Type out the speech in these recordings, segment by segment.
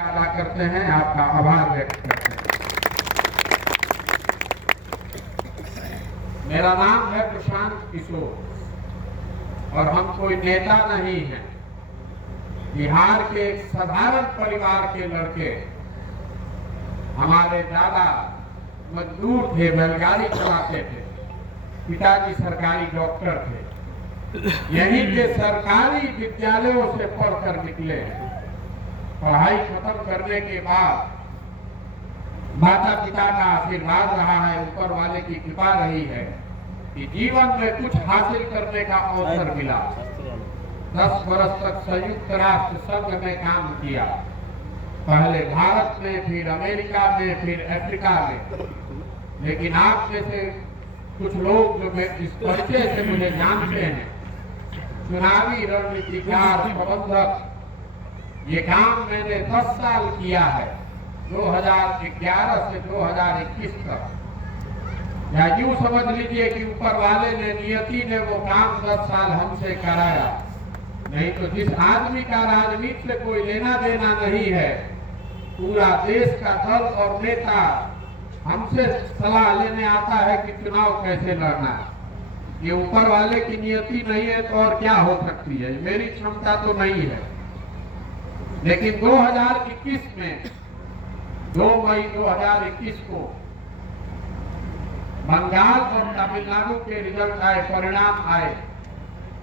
अदा करते हैं, आपका आभार व्यक्त करते हैं। मेरा नाम है प्रशांत किशोर और हम कोई नेता नहीं हैं। बिहार के एक साधारण परिवार के लड़के, हमारे दादा मजदूर थे, बैलगाड़ी चलाते थे, पिताजी सरकारी डॉक्टर थे। यहीं के सरकारी विद्यालयों से पढ़कर निकले हैं। पढ़ाई खत्म करने के बाद माता पिता का आशीर्वाद रहा है, ऊपर वाले की कृपा रही है कि जीवन में कुछ हासिल करने का अवसर मिला। 10 वर्ष तक संयुक्त राष्ट्र संघ में काम किया, पहले भारत में, फिर अमेरिका में, फिर अफ्रीका में। लेकिन आप में से कुछ लोग जो इस परिचय से मुझे जानते हैं, चुनावी रणनीतिकार, प्रबंधक, ये काम मैंने 10 साल किया है, 2011 से 2021 तक। या यूं समझ लीजिए कि ऊपर वाले ने, नियति ने वो काम 10 साल हमसे कराया। नहीं तो जिस आदमी का राजनीति से कोई लेना देना नहीं है, पूरा देश का दल और नेता हमसे सलाह लेने आता है कि चुनाव कैसे लड़ना है। ये ऊपर वाले की नियति नहीं है तो और क्या हो सकती है, मेरी क्षमता तो नहीं है। लेकिन 2021 में 2 मई 2021 को बंगाल और तमिलनाडु के रिजल्ट आए, परिणाम आए।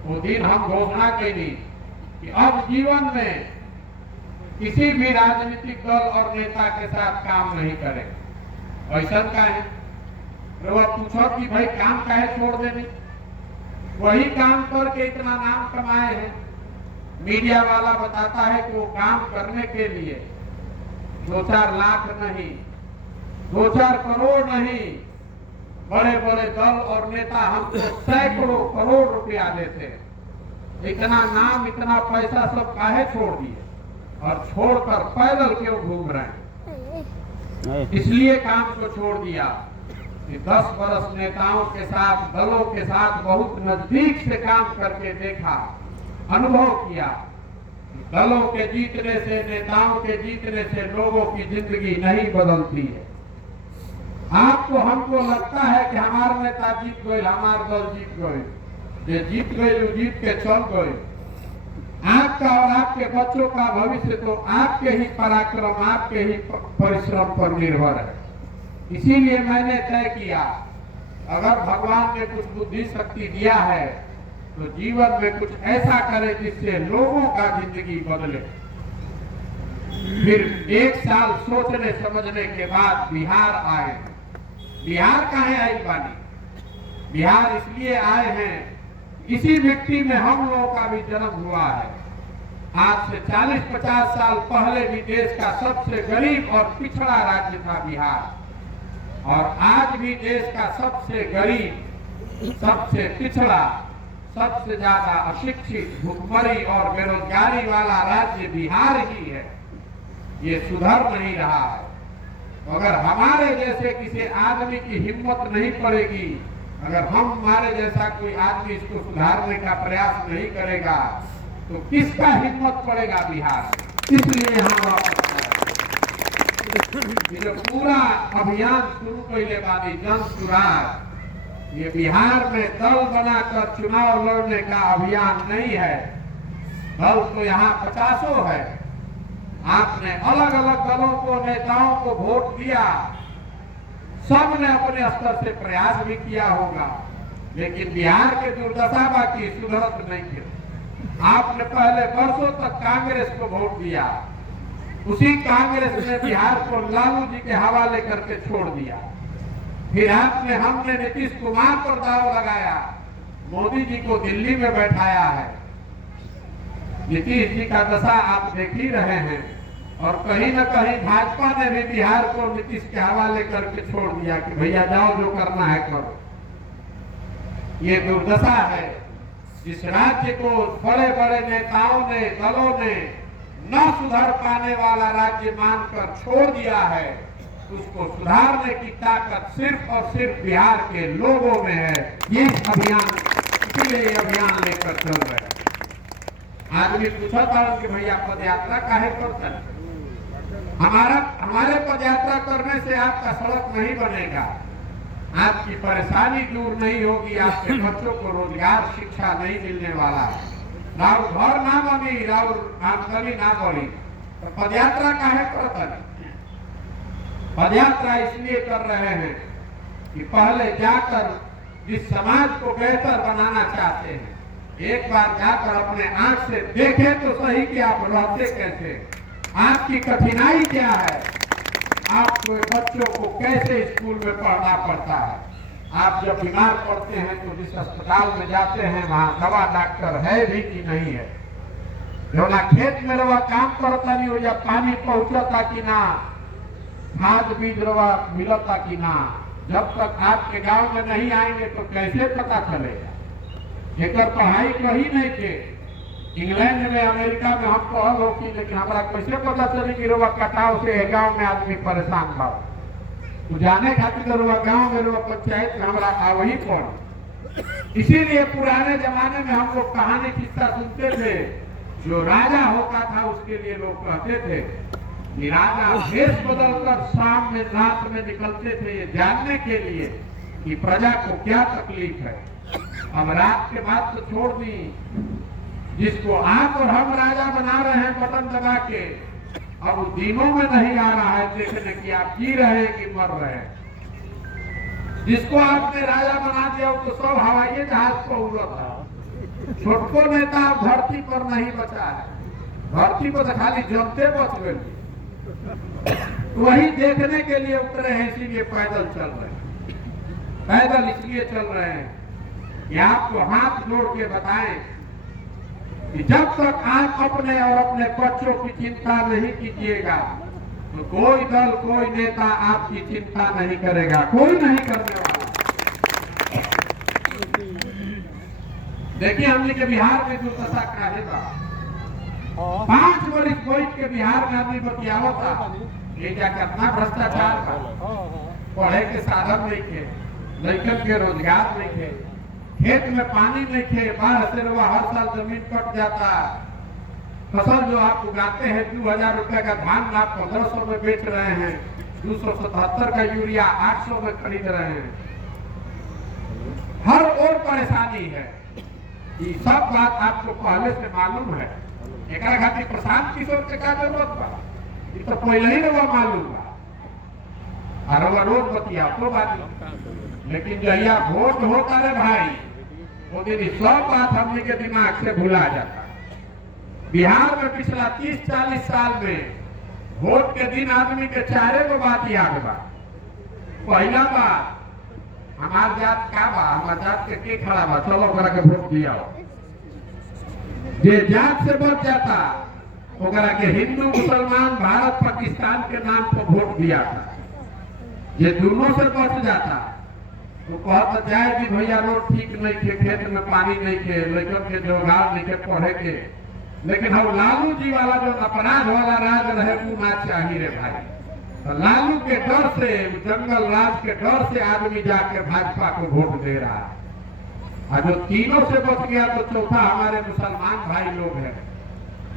वो दिन हम घोषणा करी कि अब जीवन में किसी भी राजनीतिक दल और नेता के साथ काम नहीं करें। ऐसा का है पूछो कि भाई काम काहे छोड़ देने, वही काम करके इतना नाम कमाए हैं। मीडिया वाला बताता है कि वो काम करने के लिए 2-4 लाख नहीं, 2-4 करोड़ नहीं, बड़े बड़े दल और नेता हमको सैकड़ों करोड़ रुपया देते हैं। इतना नाम, इतना पैसा सब काहे छोड़ दिए और छोड़कर पैदल क्यों घूम रहे हैं? इसलिए काम को छोड़ दिया कि 10 वर्ष नेताओं के साथ, दलों के साथ बहुत नजदीक से काम करके देखा, अनुभव किया। दलों के जीतने से, नेताओं के जीतने से लोगों की जिंदगी नहीं बदलती है। आपको, हमको लगता है कि हमारे नेता जीत गए, हमारे दल जीत गए, ये जीत गए, जो जीत के चल गए। आपका और आपके बच्चों का भविष्य तो आपके ही पराक्रम, आपके ही परिश्रम पर निर्भर है। इसीलिए मैंने तय किया, अगर भगवान ने कुछ बुद्धि शक्ति दिया है तो जीवन में कुछ ऐसा करे जिससे लोगों का जिंदगी बदले। फिर 1 साल सोचने समझने के बाद बिहार आए। बिहार काहे आई बानी? बिहार इसलिए आए हैं, इसी मिट्टी में हम लोगों का भी जन्म हुआ है। आज से 40-50 साल पहले भी देश का सबसे गरीब और पिछड़ा राज्य था बिहार, और आज भी देश का सबसे गरीब, सबसे पिछड़ा, सबसे ज्यादा अशिक्षित, भुखमरी और बेरोजगारी वाला राज्य बिहार ही है। ये सुधर नहीं रहा है। अगर हमारे जैसे किसी आदमी की हिम्मत नहीं पड़ेगी, अगर हमारे जैसा कोई आदमी इसको सुधारने का प्रयास नहीं करेगा, तो किसका हिम्मत पड़ेगा बिहार में? इसलिए हम जो पूरा अभियान शुरू कैले बानी, जन सुराज, ये बिहार में दल बनाकर चुनाव लड़ने का अभियान नहीं है। दल तो यहाँ 50 है। आपने अलग अलग दलों को, नेताओं को वोट दिया, सबने अपने स्तर से प्रयास भी किया होगा, लेकिन बिहार के दुर्दशा बाकी सुधरत नहीं है। आपने पहले वर्षों तक कांग्रेस को वोट दिया, उसी कांग्रेस ने बिहार को लालू जी के हवाले करके छोड़ दिया। फिर हमने नीतीश कुमार पर दाव लगाया, मोदी जी को दिल्ली में बैठाया है। नीतीश जी का दशा आप देख ही रहे हैं, और कहीं न कहीं भाजपा ने भी बिहार को नीतीश के हवाले करके छोड़ दिया कि भैया जाओ, जो करना है करो। ये दुर्दशा है। जिस राज्य को बड़े बड़े नेताओं ने, दलों ने न सुधर पाने वाला राज्य मानकर छोड़ दिया है, उसको सुधारने की ताकत सिर्फ और सिर्फ बिहार के लोगों में है। ये अभियान, इसीलिए अभियान लेकर चल रहे हैं। आदमी पूछा था कि भैया पद यात्रा काहे करते हैं? हमारे पद यात्रा करने से आपका सड़क नहीं बनेगा, आपकी परेशानी दूर नहीं होगी, आपके बच्चों को रोजगार शिक्षा नहीं मिलने वाला है, राउर घर ना बनी, राउर आमदनी ना बढ़ी, तो पदयात्रा काहे करते? पदयात्रा इसलिए कर रहे हैं कि पहले जाकर जिस समाज को बेहतर बनाना चाहते हैं, एक बार जाकर अपने आंख से देखें तो सही कि आप रहते कैसे, आपकी कठिनाई क्या है, आपको बच्चों को कैसे स्कूल में पढ़ना पड़ता है। आप जब बीमार पड़ते हैं तो जिस अस्पताल में जाते हैं वहाँ दवा डॉक्टर है भी कि नहीं है, जो ना खेत में रवा काम करता नहीं हो, या पानी पहुंचता कि ना, खाद बीज रवा मिलता कि ना, जब तक आपके गांव में नहीं आएंगे तो कैसे पता चलेगा। जेकर पढ़ाई कहीं नहीं के, इंग्लैंड में अमेरिका में हम पढ़ल हो कि, लेकिन हमारा कैसे पता चले कि रोवा कटाव से गांव में आदमी परेशान बा, तो जाने खातिर रोवा गांव में रोवा पंचायत में हमारा आवही पड़। इसीलिए पुराने जमाने में हम लोग कहानी किस्सा सुनते थे, जो राजा होता था उसके लिए लोग कहते थे कि राजा वेश बदलकर शाम में रात में निकलते थे ये जानने के लिए कि प्रजा को क्या तकलीफ है। अब रात के बाद तो छोड़ दी, जिसको आप और हम राजा बना रहे हैं बटन दबा के, अब दिनों में नहीं आ रहा है देखने कि आप जी रहे हैं कि मर रहे हैं। जिसको आपने राजा बना दिया वो तो सब हवाई जहाज पर उड़ा था, छोटको नेता धरती पर नहीं बचा है, धरती पर तो खाली जनते बच गए, वही देखने के लिए उतरे हैं, इसीलिए पैदल चल रहे हैं। पैदल इसलिए चल रहे हैं कि आपको हाथ जोड़ के बताएं कि जब तक आप अपने और अपने बच्चों की चिंता नहीं कीजिएगा तो कोई दल कोई नेता आपकी चिंता नहीं करेगा, कोई नहीं करने वाला। देखिए हमने के बिहार में जो दशा काहे बा, 5 वर्ष बैठ के बिहार में आदमी बतियावा था, ये क्या कितना भ्रष्टाचार था, पढ़े के साधन नहीं थे, लड़कन के रोजगार नहीं थे, खेत में पानी नहीं थे, बाढ़ से हर साल जमीन कट जाता, फसल जो आप उगाते हैं 2000 रुपए का धान आप 1500 में बेच रहे हैं, 277 का यूरिया 800 में खरीद रहे हैं, हर ओर परेशानी है। ये सब बात आपको पहले से मालूम है, एक खातिर प्रशांत किशोर के का जरूरत बा, ये तो पहले ही रवा मालूम बा, और रोज बतिया तो बात, लेकिन जहिया वोट होता है भाई, वो दिन सब बात हमने के दिमाग से भुला जाता। बिहार में पिछला 30-40 साल में वोट के दिन आदमी के 4 बात याद बा। पहला बात, हमार जात का बा, हमार जात के खड़ा बा, चलो ओकरा के वोट दिया। जे जात से बच जाता ओकरा के हिंदू मुसलमान भारत पाकिस्तान के नाम पर वोट दिया था। ये दोनों से बच जाता तो कहता जाए कि भैया रोड ठीक नहीं थे, खेत में पानी नहीं थे, लड़कन के जोगाड़ नहीं थे पढ़े के, लेकिन हम लालू जी वाला जो अपराध वाला राज रहे वो ना चाहिए रे भाई। तो लालू के डर से, जंगल राज के डर से आदमी जाके भाजपा को वोट दे रहा है, और जो तीनों से बच गया तो चौथा हमारे मुसलमान भाई लोग हैं।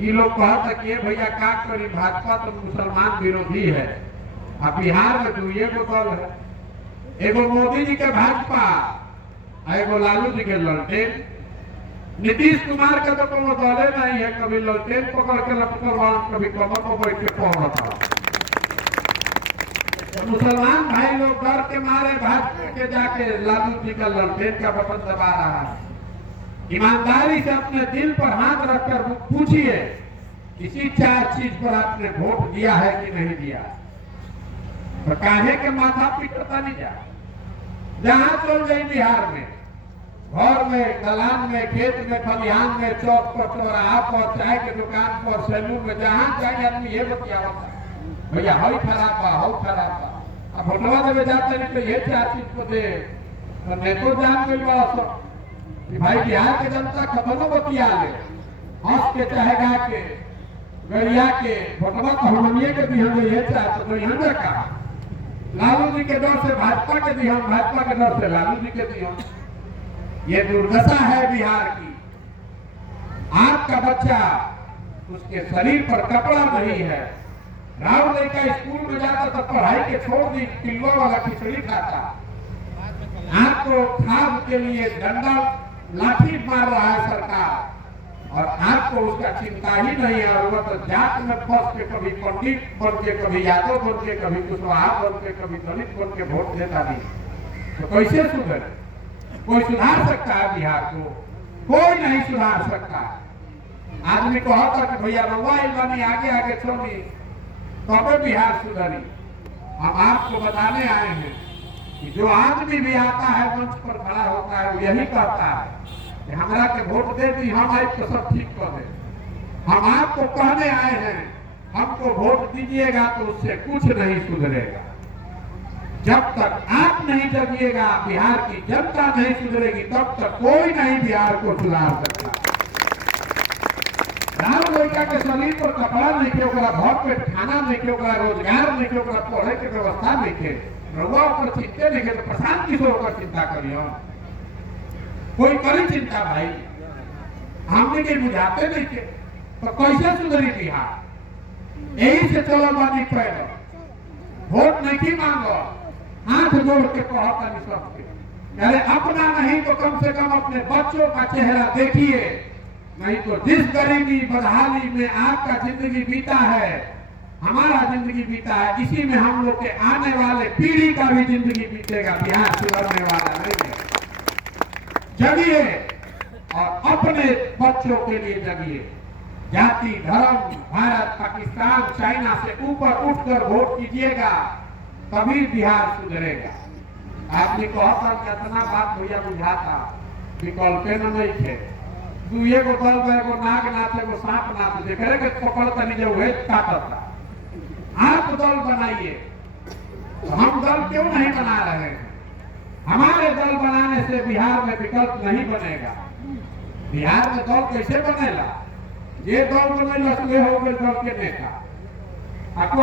ये लोग कहते कि भैया क्या करी, भाजपा तो मुसलमान विरोधी है। अब बिहार में तो ये दल है, एगो मोदी जी के भाजपा, एगो लालू जी के ललटेन। नीतीश कुमार का तो कोनो दले नहीं है, कभी ललटेन पकड़ के लपकरवा, कभी कमर पर बैठ के पढ़ता। तो मुसलमान भाई लोग डर के मारे भाजपा के जाके लालू जी का ललटेन का बटन दबा रहा है। ईमानदारी से अपने दिल पर हाथ रखकर पूछिए, इसी 4 चीज पर आपने वोट दिया है कि नहीं दिया। तो काहे के माथा पीटता नहीं जा, जहां चल जाए बिहार में, घर में, दलान में, खेत में, खलिहान में, चौक पर, चौराहा पर, चाय के दुकान पर, सैलून में, जहां जाए आदमी ये बतियावा भैया हई खराब बा, हई खराब बा। अब वोटवा देवे जाते नहीं तो ये 4 चीज को दे, तो नेतो जान गई बड़ा सब कि भाई बिहार के जनता खबरों बतिया ले, हंस के चाहे गा के गरिया के, वोटवा तो हमनिए के भी हम ये चाहते तो यहाँ का लालू जी के डर से भाजपा के दी हम, भाजपा के डर से लालू जी के दी हम। ये दुर्दशा है बिहार की। आपका बच्चा, उसके शरीर पर कपड़ा नहीं है, राव लड़का स्कूल में जाता तो पढ़ाई के छोड़ दी, किलो वाला खिचड़ी खाता। आपको खाद के लिए डंडा लाठी मार रहा है सरकार, और आपको उसका चिंता ही नहीं है। और वो तो जात में फंस के कभी पंडित बन के, कभी यादव बन के, कभी कुशवाहा बन के, कभी दलित बन के वोट देता नहीं। तो कैसे सुधरे? कोई सुधार सकता है बिहार को? कोई नहीं सुधार सकता। आदमी को होता कि भैया रउआ बनी आगे आगे चली तब बिहार सुधरी। हम आपको बताने आए हैं कि जो आदमी भी आता है मंच पर खड़ा होता है, वो यही कहता है कि हमरा के वोट दे दी, हम आज तो सब ठीक कर दे। हम आपको कहने आए हैं, हमको वोट दीजिएगा तो उससे कुछ नहीं सुधरेगा। जब तक आप नहीं जगिएगा, बिहार की जनता नहीं सुधरेगी, तब तक कोई नहीं बिहार को सुधार सकता। राम लड़का के शरीर पर कपड़ा नहीं के, घर पे खाना नहीं के, रोजगार नहीं के, पढ़े के व्यवस्था नहीं के, रउआ पर चिंते नहीं के, तो प्रशांत किशोर पर चिंता करियो। कोई करी चिंता भाई, हमने के बुझाते नहीं के, तो कैसे सुधरी बिहार? यही से चलो बानी पैदल, वोट नहीं मांगो, हाथ जोड़ के कहता नहीं सबके, अरे अपना नहीं तो कम से कम अपने बच्चों का चेहरा देखिए। नहीं तो जिस गरीबी बदहाली में आपका जिंदगी बीता है, हमारा जिंदगी बीता है, इसी में हम लोग के आने वाले पीढ़ी का भी जिंदगी बीतेगा। बिहार सुधरने वाला नहीं है। जगिए और अपने बच्चों के लिए जगिए। जाति धर्म, भारत पाकिस्तान चाइना से ऊपर उठकर वोट कीजिएगा, तभी बिहार सुधरेगा। आपने कहा कितना बात भैया बुझाता, विकल्प नहीं थे। दुए को दल में एगो नागनाथ, एगो सांपनाथ, देखे के पकड़ तनी जो है काटता। आप दल बनाइए, तो हम दल क्यों नहीं बना रहे हैं? हमारे दल बनाने से बिहार में विकल्प नहीं बनेगा। बिहार में दल कैसे बनेगा? ये दल बनेगा तो हो गए दल के नेता। आपको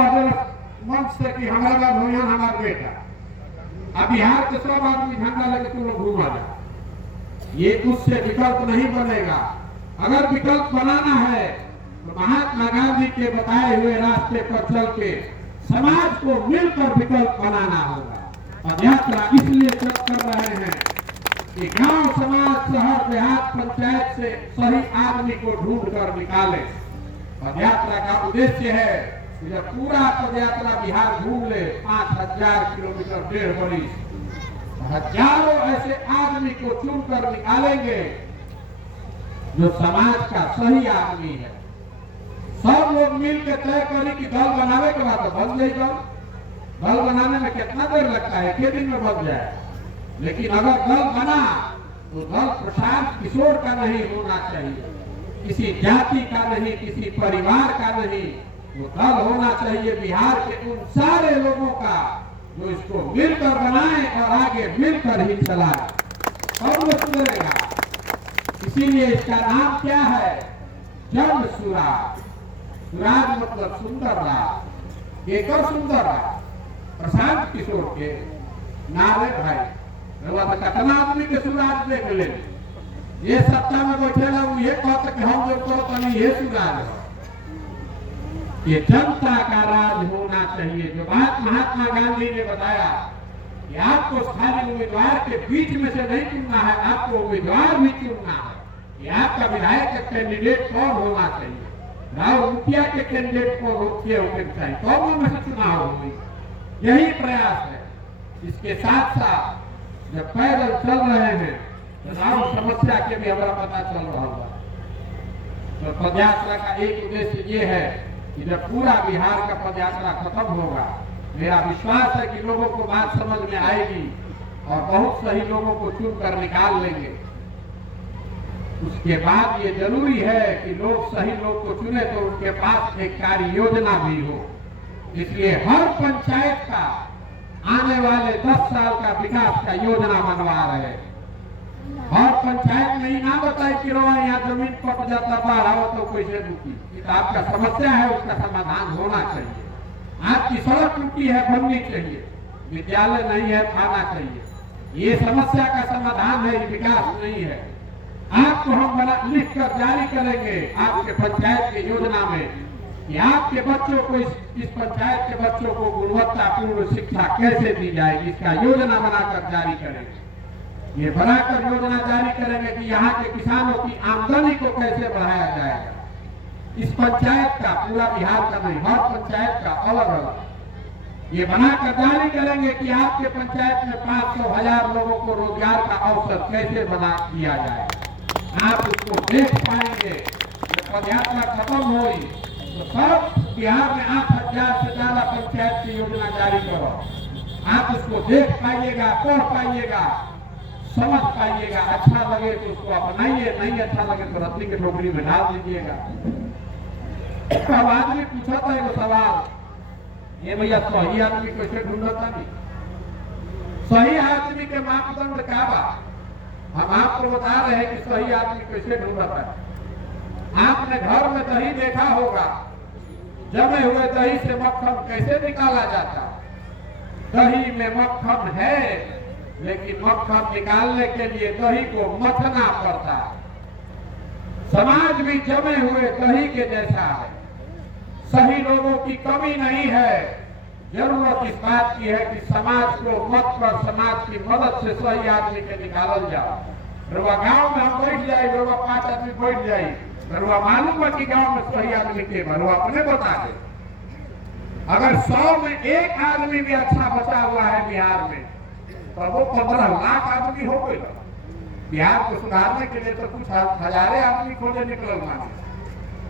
मंच से कि हमारा भोजन हमारा बेटा, अब बिहार के सब आदमी झंडा लेके तुम लोग घूमा जाए, ये उससे विकल्प नहीं बनेगा। अगर विकल्प बनाना है तो महात्मा गांधी के बताए हुए रास्ते पर चल के समाज को मिलकर विकल्प बनाना होगा। पदयात्रा इसलिए कर रहे हैं कि गांव समाज शहर देहात पंचायत से सही आदमी को ढूंढ कर निकाले। पदयात्रा का उद्देश्य है कि जब पूरा पदयात्रा बिहार घूम ले 5000 किलोमीटर 1.5 बरिस, हजारों ऐसे आदमी को चुनकर निकालेंगे जो समाज का सही आदमी है। सब लोग मिलकर तय करें कि दल बनावे के बाद तो बन जाएगा। दल बनाने में कितना देर लगता है? 1 दिन में बन जाए। लेकिन अगर दल बना तो दल प्रशांत किशोर का नहीं होना चाहिए, किसी जाति का नहीं, किसी परिवार का नहीं। वो दल होना चाहिए बिहार के उन सारे लोगों का जो इसको मिलकर बनाए और आगे मिलकर ही चलाए, और वो सुधरेगा। इसीलिए इसका नाम क्या है? जन सुराज। सुराज मतलब सुंदर राज। एक और सुंदर राज प्रशांत किशोर के नारे भाई। तो कितना आदमी के सुराज देख ले, ये सत्ता में बैठेला ये कहते कि हम जो करो ये सुराज है। ये जनता का राज होना चाहिए। जो बात महात्मा गांधी ने बताया कि आपको खाली उम्मीदवार के बीच में से नहीं चुनना है, आपको उम्मीदवार भी चुनना है कि आपका विधायक का कैंडिडेट कौन होना चाहिए, राव मुखिया के कैंडिडेट कौन होते चाहिए, कौन में से चुनाव होगी। यही प्रयास है। इसके साथ साथ जब पैदल चल रहे हैं तो राव समस्या के भी हमारा पता चल रहा होगा। तो पदयात्रा का एक उद्देश्य ये है कि जब पूरा बिहार का पदयात्रा खत्म होगा, मेरा विश्वास है कि लोगों को बात समझ में आएगी और बहुत सही लोगों को चुनकर निकाल लेंगे। उसके बाद ये जरूरी है कि लोग सही लोग को चुने तो उनके पास एक कार्य योजना भी हो। इसलिए हर पंचायत का आने वाले 10 साल का विकास का योजना बनवा रहे हैं। हर पंचायत में ही ना बताए कि रोआ यहाँ जमीन पट जाता बाढ़ आओ तो कैसे रुकी। तो आपका समस्या है, उसका समाधान होना चाहिए। आपकी सड़क टूटी है, बननी चाहिए। विद्यालय नहीं है, खाना चाहिए। ये समस्या का समाधान है, विकास नहीं है। आपको हम लिख कर जारी करेंगे आपके पंचायत की योजना में कि आपके बच्चों को इस पंचायत के बच्चों को गुणवत्तापूर्ण शिक्षा कैसे दी जाएगी, इसका योजना बनाकर जारी करेंगे। ये बनाकर योजना जारी करेंगे कि यहाँ के किसानों की आमदनी को कैसे बढ़ाया जाएगा। इस पंचायत का, पूरा बिहार का नहीं, हर पंचायत का अलग अलग ये बनाकर जारी करेंगे कि आपके पंचायत में 500,000 लोगों को रोजगार का अवसर कैसे बना दिया जाए। आप उसको देख पाएंगे। जब पदयात्रा खत्म हुई तो सब बिहार में 8,000 से ज्यादा पंचायत की योजना जारी करो। आप उसको देख पाइएगा, पढ़ पाइएगा, समझ पाइएगा। अच्छा लगे तो उसको अपनाइए, नहीं अच्छा लगे तो रत्ती की टोकरी में डाल दीजिएगा। अब आदमी पूछा था एक सवाल, ये भैया सही आदमी कैसे ढूंढता नहीं? सही आदमी के मापदंड क्या बा? हम आपको बता रहे हैं कि सही आदमी कैसे ढूंढता है। आपने घर में दही देखा होगा, जमे हुए दही से मक्खन कैसे निकाला जाता? दही में मक्खन है, लेकिन मक्खन निकालने के लिए दही को मथना पड़ता है। समाज भी जमे हुए दही के जैसा है। सही लोगों की कमी नहीं है, जरूरत इस बात की है कि समाज को मत कर, समाज की मदद से सही आदमी के निकालल जाओ। रुआ गांव में हम बैठ जाए, रुआ 5 आदमी बैठ जाए, रुआ मालूम है कि गांव में सही आदमी के रुआ अपने बता दे। अगर 100 में 1 आदमी भी अच्छा बचा हुआ है बिहार में, तो वो 15 लाख आदमी हो गए। बिहार को सुधारने के लिए तो कुछ हजारे आदमी खोजे निकल माने।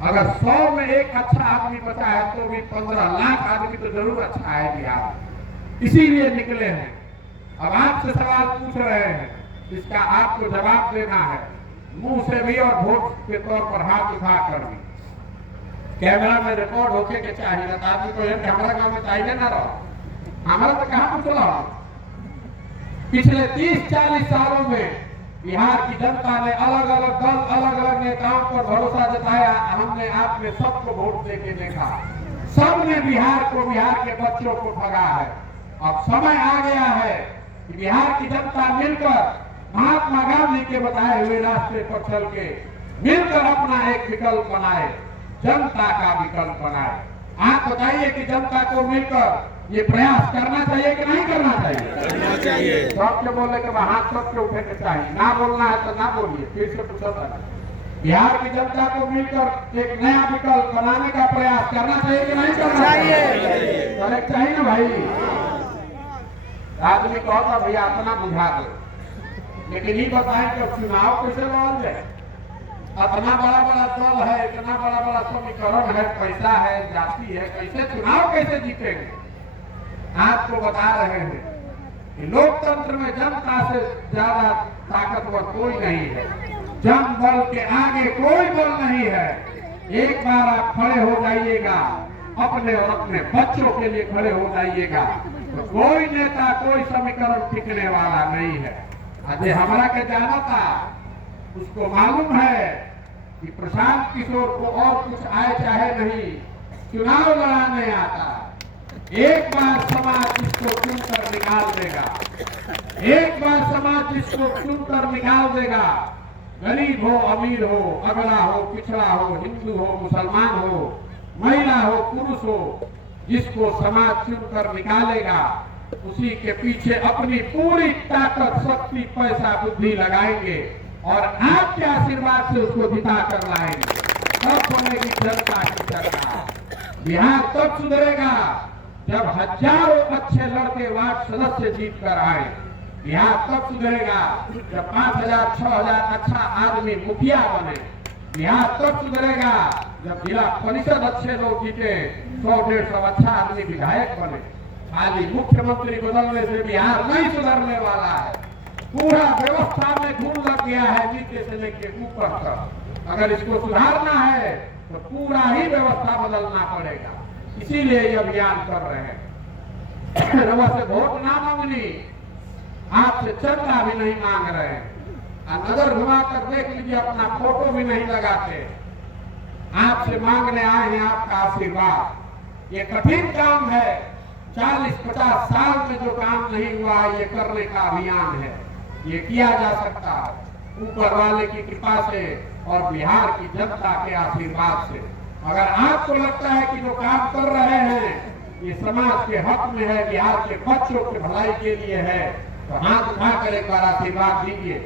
अगर 100 में 1 अच्छा आदमी बचा है तो भी 15 लाख आदमी तो जरूर अच्छा है बिहार। इसीलिए निकले हैं। अब आपसे सवाल पूछ रहे हैं, इसका आपको जवाब देना है, मुंह से भी और वोट के तौर पर हाथ उठा कर भी। कैमरा में रिकॉर्ड होके के चाहिए ना, आदमी को हमारा गाँव में चाहिए ना रहो। हमारा तो कहाँ पूछ रहा हूँ। पिछले 30-40 सालों में बिहार की जनता ने अलग अलग दल, अलग अलग नेताओं पर भरोसा जताया। हमने आपने सबको वोट देके देखा, सबने बिहार को, बिहार के बच्चों को ठगा है। अब समय आ गया है कि बिहार की जनता मिलकर महात्मा गांधी के बताए हुए रास्ते पर चल के मिलकर अपना एक विकल्प बनाए, जनता का विकल्प बनाए। आप बताइए कि जनता को मिलकर ये प्रयास करना चाहिए कि नहीं करना चाहिए? करना चाहिए। सबके बोले के हाथ सबके उठे के चाहिए, ना बोलना है तो ना बोलिए। फिर से पूछा था, बिहार की जनता को मिलकर एक नया विकल्प बनाने का प्रयास करना चाहिए कि नहीं करना चाहिए? करेक्ट चाहिए ना भाई। आदमी कहता भैया अपना बुझा दो, लेकिन ये बताएं कि चुनाव कैसे लड़ल जाए? इतना बड़ा बड़ा दल है, इतना बड़ा बड़ा समीकरण है, पैसा है, जाति है, कैसे चुनाव कैसे जीतेंगे? आपको बता रहे हैं कि लोकतंत्र में जनता से ज्यादा ताकतवर कोई नहीं है। जन बल के आगे कोई बल नहीं है। एक बार आप खड़े हो जाइएगा, अपने और अपने बच्चों के लिए खड़े हो जाइएगा, तो कोई नेता, कोई समीकरण टिकने वाला नहीं है। आज हमारा के जाना था, उसको मालूम है कि प्रशांत किशोर को और कुछ आए चाहे नहीं, चुनाव लड़ाने आता। एक बार समाज इसको चुनकर निकाल देगा, एक बार समाज इसको चुनकर निकाल देगा। गरीब हो, अमीर हो, अगला हो, पिछड़ा हो, हिंदू हो, मुसलमान हो, महिला हो, पुरुष हो, जिसको समाज चुनकर निकालेगा उसी के पीछे अपनी पूरी ताकत, शक्ति, पैसा, बुद्धि लगाएंगे और आपके आशीर्वाद से उसको जिता कर लाएंगे। तब बनेगी जनता की सरकार। बिहार तब सुधरेगा जब हजारों अच्छे लड़के वार्ड सदस्य जीत कर आए। बिहार तब सुधरेगा जब 5,000, 6,000 अच्छा आदमी मुखिया बने। बिहार तब सुधरेगा जब जिला परिषद अच्छे लोग जीते, 100-150 अच्छा आदमी विधायक बने। खाली मुख्यमंत्री बदलने से बिहार नहीं सुधरने वाला है। पूरा व्यवस्था में घूम लग गया है, नीचे से लेके ऊपर तक। अगर इसको सुधारना है तो पूरा ही व्यवस्था बदलना पड़ेगा। इसीलिए ये अभियान कर रहे हैं। रवा से वोट ना मांगनी, आपसे चंदा भी नहीं मांग रहे हैं। नजर घुमा कर देख लीजिए, अपना फोटो भी नहीं लगाते। आपसे मांगने आए हैं आपका आशीर्वाद। ये कठिन काम है, 40-50 साल में जो काम नहीं हुआ ये करने का अभियान है। ये किया जा सकता है ऊपर वाले की कृपा से और बिहार की जनता के आशीर्वाद से। अगर आपको लगता है कि जो काम कर रहे हैं ये समाज के हक में है, बिहार के बच्चों की भलाई के लिए है, तो हाथ उठाकर एक बार आशीर्वाद दीजिए,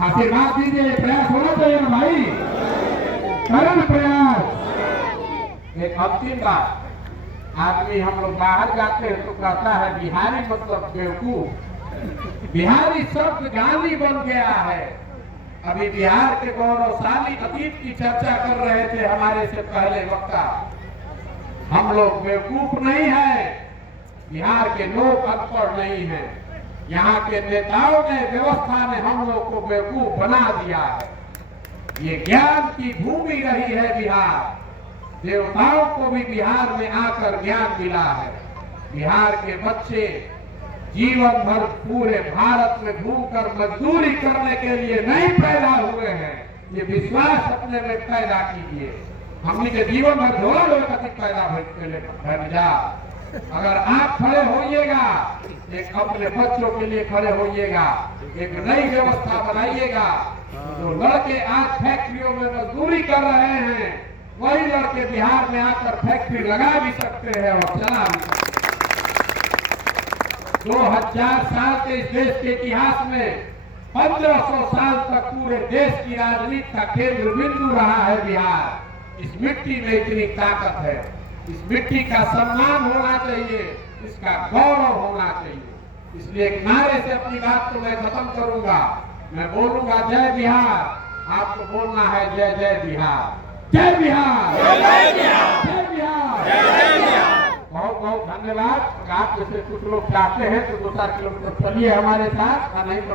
आशीर्वाद दीजिए। प्रयास होना चाहिए ना भाई, करण प्रयास। एक अंतिम बात, आदमी हम लोग बाहर जाते हैं तो कहता है बिहारी मतलब बेवकूफ। बिहारी शब्द गाली बन गया है। अभी बिहार के गौरवशाली अतीत की चर्चा कर रहे थे हमारे से पहले वक्ता। हम लोग बेवकूफ नहीं है, बिहार के लोग अनपढ़ नहीं है। यहाँ के नेताओं ने, व्यवस्था ने हम लोग को बेवकूफ बना दिया है। ये ज्ञान की भूमि रही है बिहार। देवताओं को भी बिहार में आकर ज्ञान मिला है। बिहार के बच्चे जीवन भर पूरे भारत में घूमकर मजदूरी करने के लिए नहीं पैदा हुए हैं। ये विश्वास अपने में पैदा कीजिए। हमने के जीवन भर झोला लोग पैदा भर जा। अगर आप खड़े होइएगा, एक अपने बच्चों के लिए खड़े होइएगा, एक नई व्यवस्था बनाइएगा। जो लड़के आज फैक्ट्रियों में मजदूरी कर रहे हैं, वही लड़के बिहार में आकर फैक्ट्री लगा भी सकते हैं और चला भी सकते हैं। 2000 साल के इस देश के इतिहास में 1500 साल तक पूरे देश की राजनीति का केंद्र बिंदु रहा है बिहार। इस मिट्टी में इतनी ताकत है, इस मिट्टी का सम्मान होना चाहिए, इसका गौरव होना चाहिए। इसलिए एक नारे से अपनी बात को मैं खत्म करूंगा। मैं बोलूंगा जय बिहार, आपको बोलना है जय जय बिहार, जय बिहार, जय बिहार, जय बिहार, जय बिहार। बहुत बहुत धन्यवाद। आप जैसे कुछ लोग चाहते हैं तो 2-4 किलोमीटर चलिए हमारे साथ, नहीं तो